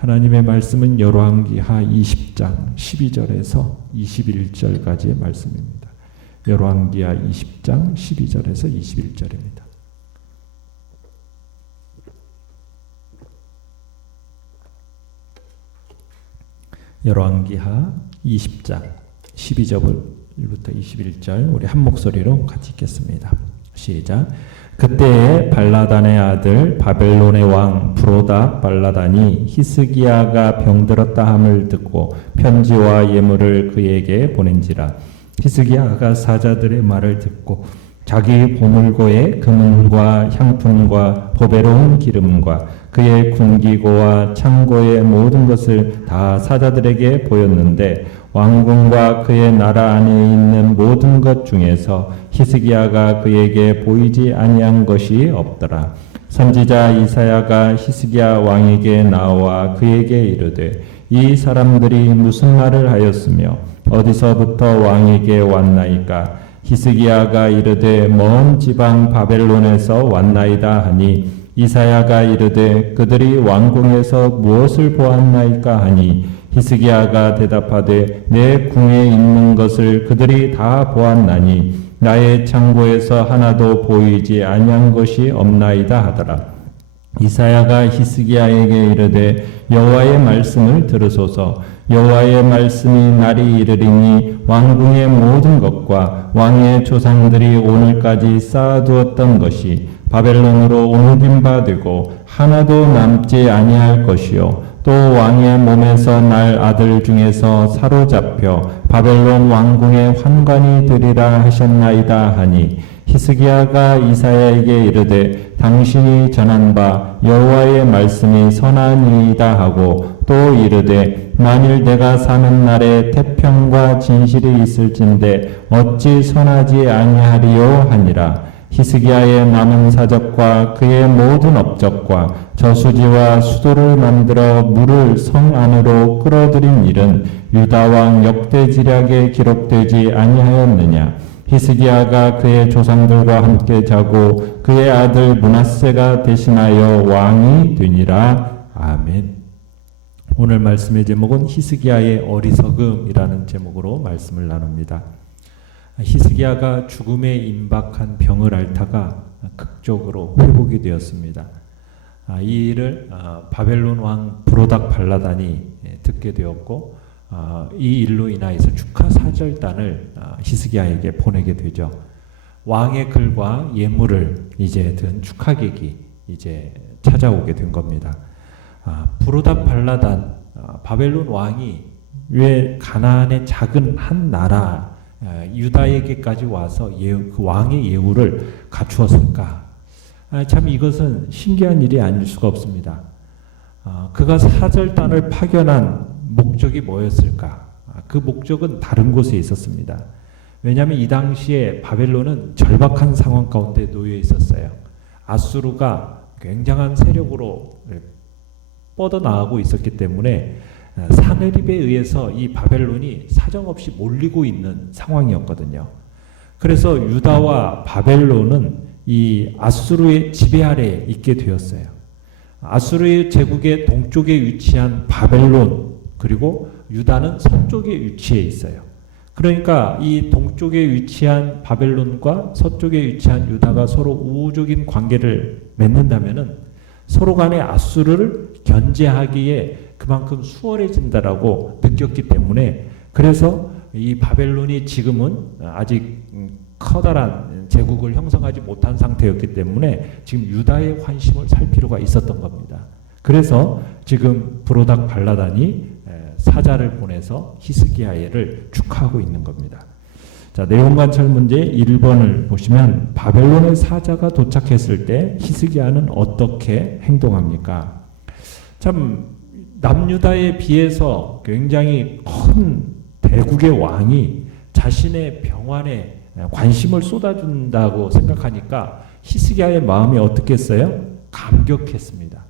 하나님의 말씀은 열왕기하 20장 12절에서 21절까지의 말씀입니다. 열왕기하 20장 12절에서 21절입니다. 열왕기하 20장 12절부터 21절 우리 한 목소리로 같이 읽겠습니다. 시작. 그때에 발라단의 아들 바벨론의 왕 브로닥 발라단이 히스기야가 병들었다 함을 듣고 편지와 예물을 그에게 보낸지라. 히스기야가 사자들의 말을 듣고 자기 보물고에 금은과 향품과 보배로운 기름과 그의 군기고와 창고의 모든 것을 다 사자들에게 보였는데 왕궁과 그의 나라 안에 있는 모든 것 중에서 히스기야가 그에게 보이지 아니한 것이 없더라. 선지자 이사야가 히스기야 왕에게 나와 그에게 이르되 이 사람들이 무슨 말을 하였으며 어디서부터 왕에게 왔나이까? 히스기야가 이르되 먼 지방 바벨론에서 왔나이다 하니 이사야가 이르되 그들이 왕궁에서 무엇을 보았나이까 하니 히스기야가 대답하되 내 궁에 있는 것을 그들이 다 보았나니 나의 창고에서 하나도 보이지 아니한 것이 없나이다 하더라. 이사야가 히스기야에게 이르되 여호와의 말씀을 들으소서. 여호와의 말씀이 날이 이르리니 왕궁의 모든 것과 왕의 조상들이 오늘까지 쌓아두었던 것이 바벨론으로 옮긴 바 되고 하나도 남지 아니할 것이요 또 왕의 몸에서 날 아들 중에서 사로잡혀 바벨론 왕궁의 환관이 되리라 하셨나이다 하니 히스기야가 이사야에게 이르되 당신이 전한 바 여호와의 말씀이 선하니이다 하고 또 이르되 만일 내가 사는 날에 태평과 진실이 있을진데 어찌 선하지 아니하리요 하니라. 히스기야의 남은 사적과 그의 모든 업적과 저수지와 수도를 만들어 물을 성 안으로 끌어들인 일은 유다 왕 역대지략에 기록되지 아니하였느냐. 히스기야가 그의 조상들과 함께 자고 그의 아들 므낫세가 대신하여 왕이 되니라. 아멘. 오늘 말씀의 제목은 히스기야의 어리석음이라는 제목으로 말씀을 나눕니다. 히스기야가 죽음에 임박한 병을 앓다가 극적으로 회복이 되었습니다. 이 일을 바벨론 왕 브로닥 발라단이 듣게 되었고 이 일로 인하여서 축하 사절단을 히스기야에게 보내게 되죠. 왕의 글과 예물을 이제 든 축하객이 이제 찾아오게 된 겁니다. 브로닥 발라단 바벨론 왕이 왜 가나안의 작은 한 나라 유다에게까지 와서 그 왕의 예우를 갖추었을까? 참 이것은 신기한 일이 아닐 수가 없습니다. 그가 사절단을 파견한 목적이 뭐였을까? 그 목적은 다른 곳에 있었습니다. 왜냐하면 이 당시에 바벨론은 절박한 상황 가운데 놓여 있었어요. 아수르가 굉장한 세력으로 뻗어나가고 있었기 때문에 사네립에 의해서 이 바벨론이 사정없이 몰리고 있는 상황이었거든요. 그래서 유다와 바벨론은 이 아수르의 지배 아래에 있게 되었어요. 아수르의 제국의 동쪽에 위치한 바벨론 그리고 유다는 서쪽에 위치해 있어요. 그러니까 이 동쪽에 위치한 바벨론과 서쪽에 위치한 유다가 서로 우호적인 관계를 맺는다면은 서로 간에 아수르를 견제하기에 그만큼 수월해진다라고 느꼈기 때문에 그래서 이 바벨론이 지금은 아직 커다란 제국을 형성하지 못한 상태였기 때문에 지금 유다의 환심을 살 필요가 있었던 겁니다. 그래서 지금 브로닥 발라단이 사자를 보내서 히스기야를 축하하고 있는 겁니다. 자, 내용 관찰 문제 1번을 보시면 바벨론의 사자가 도착했을 때 히스기야는 어떻게 행동합니까? 참 남유다에 비해서 굉장히 큰 대국의 왕이 자신의 병환에 관심을 쏟아준다고 생각하니까 히스기야의 마음이 어떻겠어요? 감격했습니다.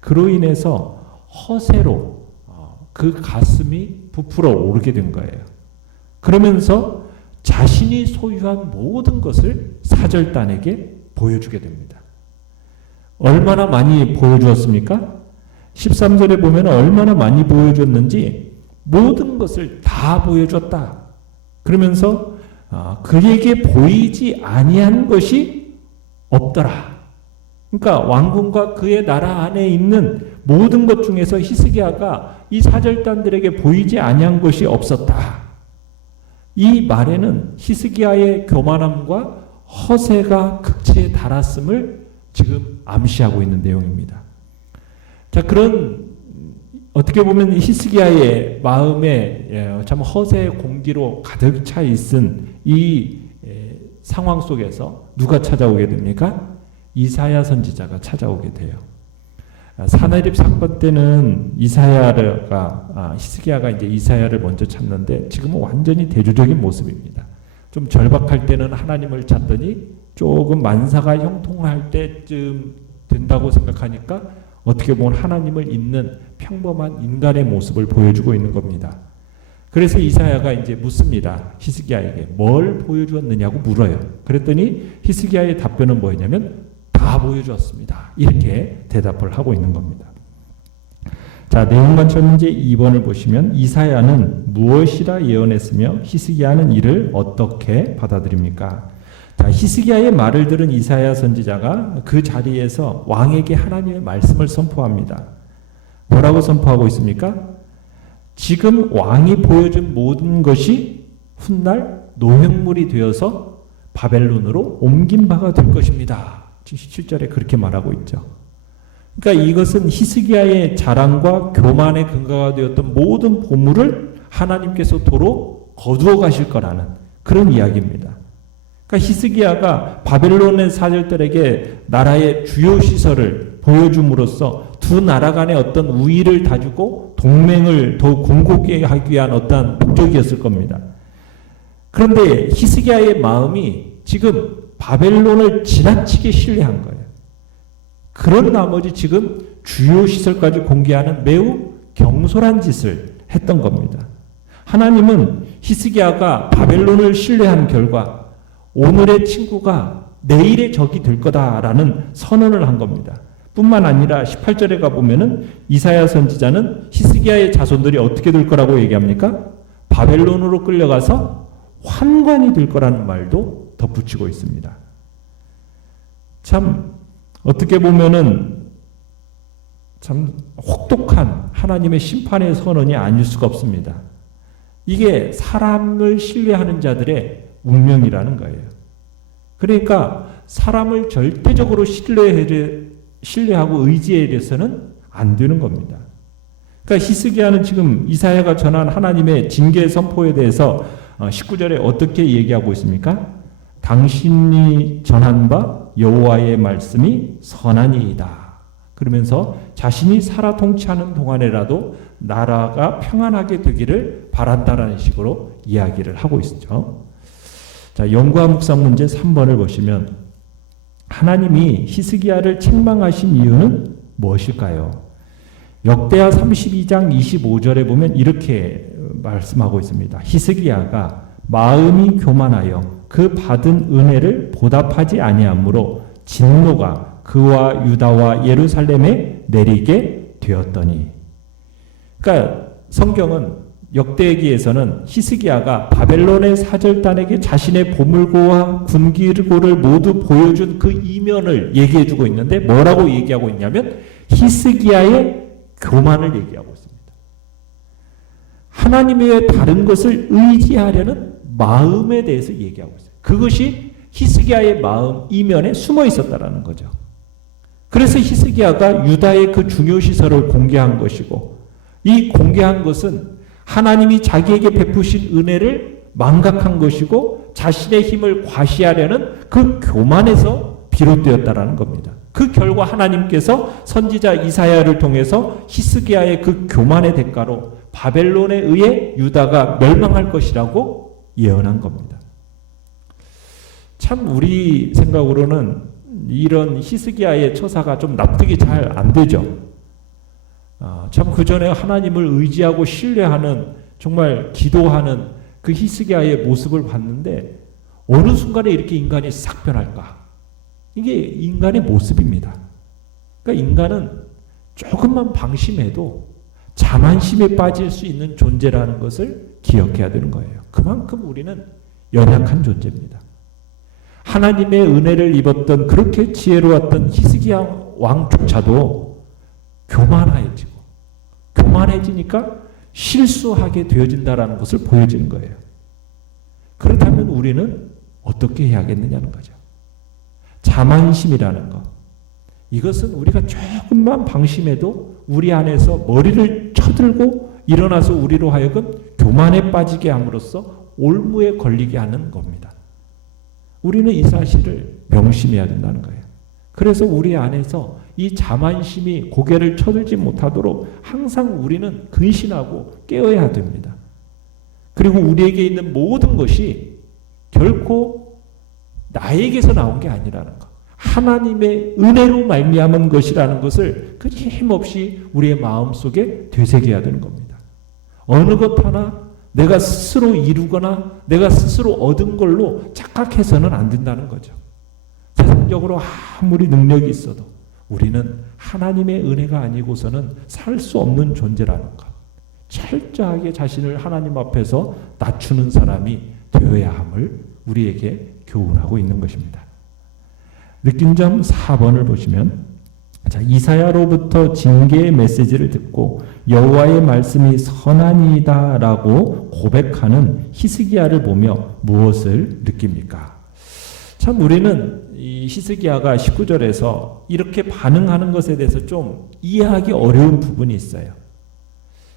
그로 인해서 허세로 그 가슴이 부풀어 오르게 된 거예요. 그러면서 자신이 소유한 모든 것을 사절단에게 보여주게 됩니다. 얼마나 많이 보여주었습니까? 13절에 보면 얼마나 많이 보여줬는지 모든 것을 다 보여줬다. 그러면서 그에게 보이지 아니한 것이 없더라. 그러니까 왕궁과 그의 나라 안에 있는 모든 것 중에서 히스기야가 이 사절단들에게 보이지 아니한 것이 없었다. 이 말에는 히스기야의 교만함과 허세가 극치에 달았음을 지금 암시하고 있는 내용입니다. 자, 그런 어떻게 보면 히스기야의 마음에 참 허세의 공기로 가득 차 있은 이 상황 속에서 누가 찾아오게 됩니까? 이사야 선지자가 찾아오게 돼요. 사내립 사건 때는 히스기야가 이제 이사야를 먼저 찾는데 지금은 완전히 대조적인 모습입니다. 좀 절박할 때는 하나님을 찾더니 조금 만사가 형통할 때쯤 된다고 생각하니까 어떻게 보면 하나님을 잊는 평범한 인간의 모습을 보여주고 있는 겁니다. 그래서 이사야가 이제 묻습니다. 히스기야에게 뭘 보여주었느냐고 물어요. 그랬더니 히스기야의 답변은 뭐였냐면 다 보여주었습니다. 이렇게 대답을 하고 있는 겁니다. 자, 내용관점 문제 2번을 보시면 이사야는 무엇이라 예언했으며 히스기야는 이를 어떻게 받아들입니까? 자, 히스기야의 말을 들은 이사야 선지자가 그 자리에서 왕에게 하나님의 말씀을 선포합니다. 뭐라고 선포하고 있습니까? 지금 왕이 보여준 모든 것이 훗날 노획물이 되어서 바벨론으로 옮긴 바가 될 것입니다. 7절에 그렇게 말하고 있죠. 그러니까 이것은 히스기야의 자랑과 교만의 근거가 되었던 모든 보물을 하나님께서 도로 거두어 가실 거라는 그런 이야기입니다. 그러니까 히스기야가 바벨론의 사절들에게 나라의 주요 시설을 보여줌으로써 두 나라 간의 어떤 우위를 다주고 동맹을 더욱 공고히 하기 위한 어떤 목적이었을 겁니다. 그런데 히스기야의 마음이 지금 바벨론을 지나치게 신뢰한 거예요. 그런 나머지 지금 주요 시설까지 공개하는 매우 경솔한 짓을 했던 겁니다. 하나님은 히스기야가 바벨론을 신뢰한 결과 오늘의 친구가 내일의 적이 될 거다라는 선언을 한 겁니다. 뿐만 아니라 18절에 가보면은 이사야 선지자는 히스기야의 자손들이 어떻게 될 거라고 얘기합니까? 바벨론으로 끌려가서 환관이 될 거라는 말도 덧붙이고 있습니다. 참 어떻게 보면은 참 혹독한 하나님의 심판의 선언이 아닐 수가 없습니다. 이게 사람을 신뢰하는 자들의 운명이라는 거예요. 그러니까 사람을 절대적으로 신뢰하고 의지해서는 안 되는 겁니다. 그러니까 히스기야는 지금 이사야가 전한 하나님의 징계 선포에 대해서 19절에 어떻게 얘기하고 있습니까? 당신이 전한 바 여호와의 말씀이 선하니이다. 그러면서 자신이 살아 통치하는 동안에라도 나라가 평안하게 되기를 바란다라는 식으로 이야기를 하고 있죠. 자, 연구와 묵상 문제 3번을 보시면 하나님이 히스기야를 책망하신 이유는 무엇일까요? 역대하 32장 25절에 보면 이렇게 말씀하고 있습니다. 히스기야가 마음이 교만하여 그 받은 은혜를 보답하지 아니하므로 진노가 그와 유다와 예루살렘에 내리게 되었더니. 그러니까 성경은 역대기에서는 히스기야가 바벨론의 사절단에게 자신의 보물고와 군기고를 모두 보여준 그 이면을 얘기해주고 있는데 뭐라고 얘기하고 있냐면 히스기야의 교만을 얘기하고 있습니다. 하나님 외에 다른 것을 의지하려는 마음에 대해서 얘기하고 있어요. 그것이 히스기야의 마음 이면에 숨어 있었다라는 거죠. 그래서 히스기야가 유다의 그 중요 시설을 공개한 것이고 이 공개한 것은 하나님이 자기에게 베푸신 은혜를 망각한 것이고 자신의 힘을 과시하려는 그 교만에서 비롯되었다라는 겁니다. 그 결과 하나님께서 선지자 이사야를 통해서 히스기야의 그 교만의 대가로 바벨론에 의해 유다가 멸망할 것이라고 예언한 겁니다. 참 우리 생각으로는 이런 히스기야의 처사가 좀 납득이 잘 안 되죠. 참 그 전에 하나님을 의지하고 신뢰하는 정말 기도하는 그 히스기야의 모습을 봤는데 어느 순간에 이렇게 인간이 싹 변할까? 이게 인간의 모습입니다. 그러니까 인간은 조금만 방심해도 자만심에 빠질 수 있는 존재라는 것을 기억해야 되는 거예요. 그만큼 우리는 연약한 존재입니다. 하나님의 은혜를 입었던 그렇게 지혜로웠던 히스기야 왕조차도 교만해지니까 실수하게 되어진다는 것을 보여지는 거예요. 그렇다면 우리는 어떻게 해야겠느냐는 거죠. 자만심이라는 것. 이것은 우리가 조금만 방심해도 우리 안에서 머리를 쳐들고 일어나서 우리로 하여금 교만에 빠지게 함으로써 올무에 걸리게 하는 겁니다. 우리는 이 사실을 명심해야 된다는 거예요. 그래서 우리 안에서 이 자만심이 고개를 쳐들지 못하도록 항상 우리는 근신하고 깨어야 됩니다. 그리고 우리에게 있는 모든 것이 결코 나에게서 나온 게 아니라는 것. 하나님의 은혜로 말미암은 것이라는 것을 끊임없이 우리의 마음속에 되새겨야 되는 겁니다. 어느 것 하나 내가 스스로 이루거나 내가 스스로 얻은 걸로 착각해서는 안 된다는 거죠. 세상적으로 아무리 능력이 있어도 우리는 하나님의 은혜가 아니고서는 살 수 없는 존재라는 것. 철저하게 자신을 하나님 앞에서 낮추는 사람이 되어야 함을 우리에게 교훈하고 있는 것입니다. 느낀 점 4번을 보시면, 자, 이사야로부터 징계의 메시지를 듣고 여호와의 말씀이 선하니이다라고 고백하는 히스기야를 보며 무엇을 느낍니까? 참 우리는 이 히스기야가 19절에서 이렇게 반응하는 것에 대해서 좀 이해하기 어려운 부분이 있어요.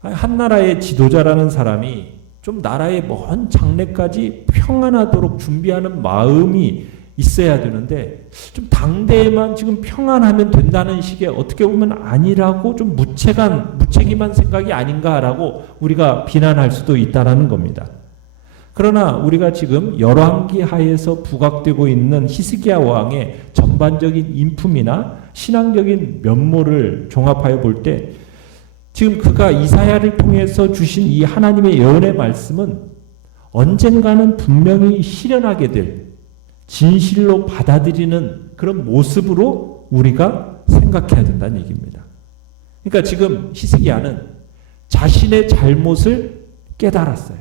한 나라의 지도자라는 사람이 좀 나라의 먼 장래까지 평안하도록 준비하는 마음이 있어야 되는데 좀 당대에만 지금 평안하면 된다는 식의 어떻게 보면 아니라고 좀 무책임한 생각이 아닌가라고 우리가 비난할 수도 있다라는 겁니다. 그러나 우리가 지금 열왕기 하에서 부각되고 있는 히스기야 왕의 전반적인 인품이나 신앙적인 면모를 종합하여 볼 때 지금 그가 이사야를 통해서 주신 이 하나님의 예언의 말씀은 언젠가는 분명히 실현하게 될 진실로 받아들이는 그런 모습으로 우리가 생각해야 된다는 얘기입니다. 그러니까 지금 히스기야는 자신의 잘못을 깨달았어요.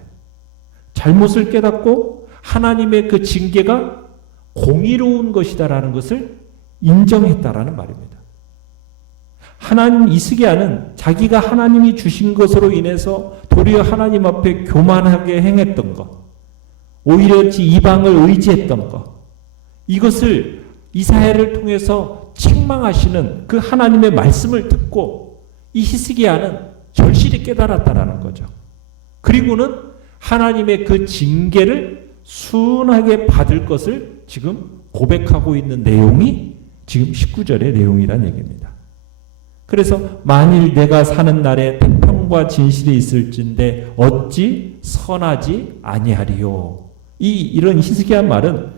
잘못을 깨닫고 하나님의 그 징계가 공의로운 것이다라는 것을 인정했다라는 말입니다. 히스기야는 자기가 하나님이 주신 것으로 인해서 도리어 하나님 앞에 교만하게 행했던 것, 오히려 이방을 의지했던 것, 이것을 이사야를 통해서 책망하시는 그 하나님의 말씀을 듣고 이 히스기야는 절실히 깨달았다라는 거죠. 그리고는 하나님의 그 징계를 순하게 받을 것을 지금 고백하고 있는 내용이 지금 19절의 내용이란 얘기입니다. 그래서 만일 내가 사는 날에 태평과 진실이 있을진데 어찌 선하지 아니하리요. 이런 히스기야 말은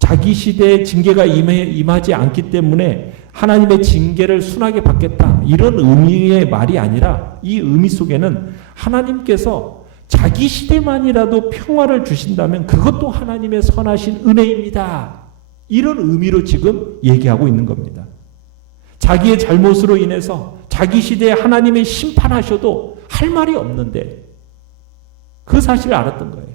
자기 시대에 징계가 임하지 않기 때문에 하나님의 징계를 순하게 받겠다, 이런 의미의 말이 아니라 이 의미 속에는 하나님께서 자기 시대만이라도 평화를 주신다면 그것도 하나님의 선하신 은혜입니다, 이런 의미로 지금 얘기하고 있는 겁니다. 자기의 잘못으로 인해서 자기 시대에 하나님의 심판하셔도 할 말이 없는데 그 사실을 알았던 거예요.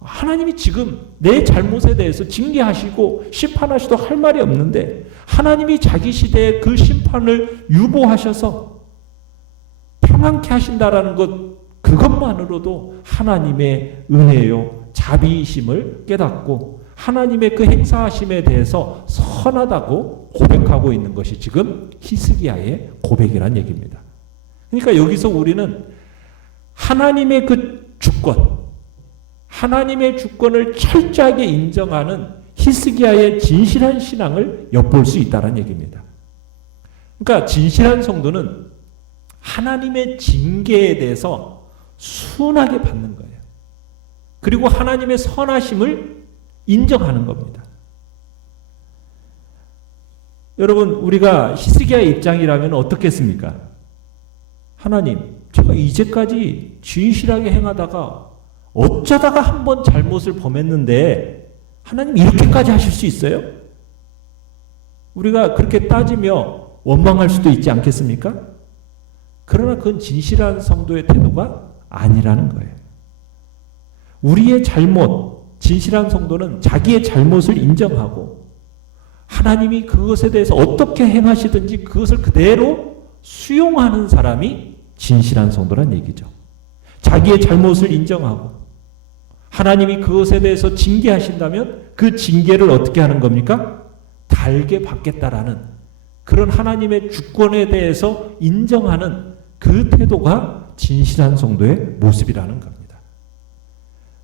하나님이 지금 내 잘못에 대해서 징계하시고 심판하셔도 할 말이 없는데 하나님이 자기 시대에 그 심판을 유보하셔서 평안케 하신다라는 것, 그것만으로도 하나님의 은혜요 자비이심을 깨닫고 하나님의 그 행사하심에 대해서 선하다고 고백하고 있는 것이 지금 히스기야의 고백이란 얘기입니다. 그러니까 여기서 우리는 하나님의 그 주권, 하나님의 주권을 철저하게 인정하는 히스기야의 진실한 신앙을 엿볼 수 있다는 얘기입니다. 그러니까 진실한 성도는 하나님의 징계에 대해서 순하게 받는 거예요. 그리고 하나님의 선하심을 인정하는 겁니다. 여러분, 우리가 히스기야의 입장이라면 어떻겠습니까? 하나님, 제가 이제까지 진실하게 행하다가 어쩌다가 한번 잘못을 범했는데 하나님 이렇게까지 하실 수 있어요? 우리가 그렇게 따지며 원망할 수도 있지 않겠습니까? 그러나 그건 진실한 성도의 태도가 아니라는 거예요. 우리의 잘못, 진실한 성도는 자기의 잘못을 인정하고 하나님이 그것에 대해서 어떻게 행하시든지 그것을 그대로 수용하는 사람이 진실한 성도란 얘기죠. 자기의 잘못을 인정하고 하나님이 그것에 대해서 징계하신다면 그 징계를 어떻게 하는 겁니까? 달게 받겠다라는 그런 하나님의 주권에 대해서 인정하는 그 태도가 진실한 성도의 모습이라는 겁니다.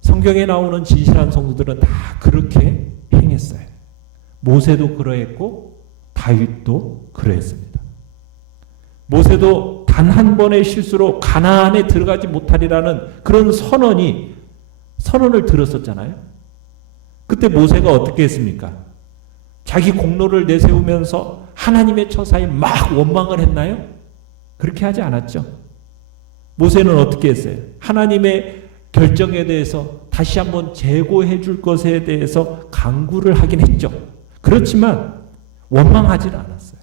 성경에 나오는 진실한 성도들은 다 그렇게 행했어요. 모세도 그러했고 다윗도 그러했습니다. 모세도 단 한 번의 실수로 가나안에 들어가지 못하리라는 그런 선언을 들었었잖아요. 그때 모세가 어떻게 했습니까? 자기 공로를 내세우면서 하나님의 처사에 막 원망을 했나요? 그렇게 하지 않았죠. 모세는 어떻게 했어요? 하나님의 결정에 대해서 다시 한번 재고해 줄 것에 대해서 간구를 하긴 했죠. 그렇지만 원망하지는 않았어요.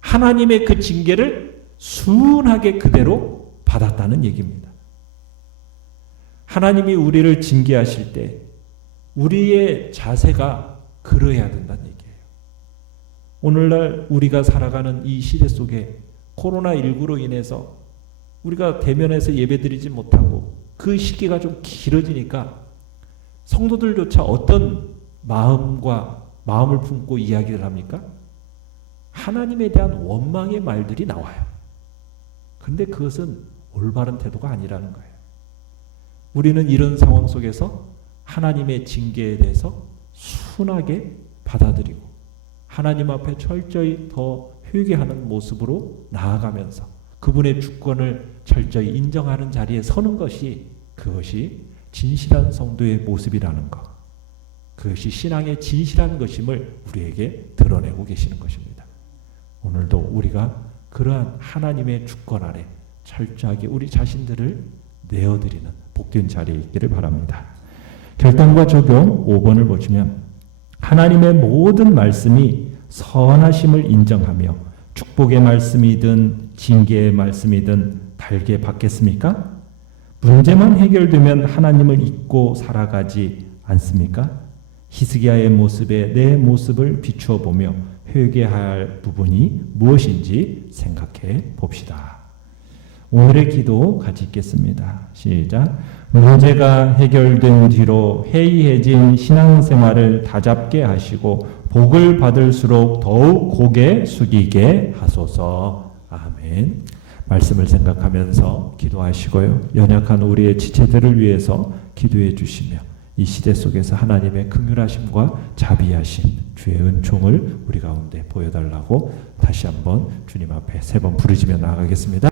하나님의 그 징계를 순하게 그대로 받았다는 얘기입니다. 하나님이 우리를 징계하실 때 우리의 자세가 그러해야 된다는 얘기예요. 오늘날 우리가 살아가는 이 시대 속에 코로나19로 인해서 우리가 대면해서 예배드리지 못하고 그 시기가 좀 길어지니까 성도들조차 어떤 마음을 품고 이야기를 합니까? 하나님에 대한 원망의 말들이 나와요. 그런데 그것은 올바른 태도가 아니라는 거예요. 우리는 이런 상황 속에서 하나님의 징계에 대해서 순하게 받아들이고 하나님 앞에 철저히 더 회개하는 모습으로 나아가면서 그분의 주권을 철저히 인정하는 자리에 서는 것이 그것이 진실한 성도의 모습이라는 것. 그것이 신앙의 진실한 것임을 우리에게 드러내고 계시는 것입니다. 오늘도 우리가 그러한 하나님의 주권 아래 철저하게 우리 자신들을 내어드리는 복된 자리에 있기를 바랍니다. 결단과 적용 5번을 보시면 하나님의 모든 말씀이 선하심을 인정하며 축복의 말씀이든 징계의 말씀이든 달게 받겠습니까? 문제만 해결되면 하나님을 잊고 살아가지 않습니까? 히스기야의 모습에 내 모습을 비추어 보며 회개할 부분이 무엇인지 생각해 봅시다. 오늘의 기도 같이 읽겠습니다. 시작. 문제가 해결된 뒤로 해이해진 신앙생활을 다잡게 하시고 복을 받을수록 더욱 고개 숙이게 하소서. 아멘. 말씀을 생각하면서 기도하시고요. 연약한 우리의 지체들을 위해서 기도해 주시며 이 시대 속에서 하나님의 긍휼하심과 자비하심, 주의 은총을 우리 가운데 보여달라고 다시 한번 주님 앞에 3번 부르짖며 나아가겠습니다.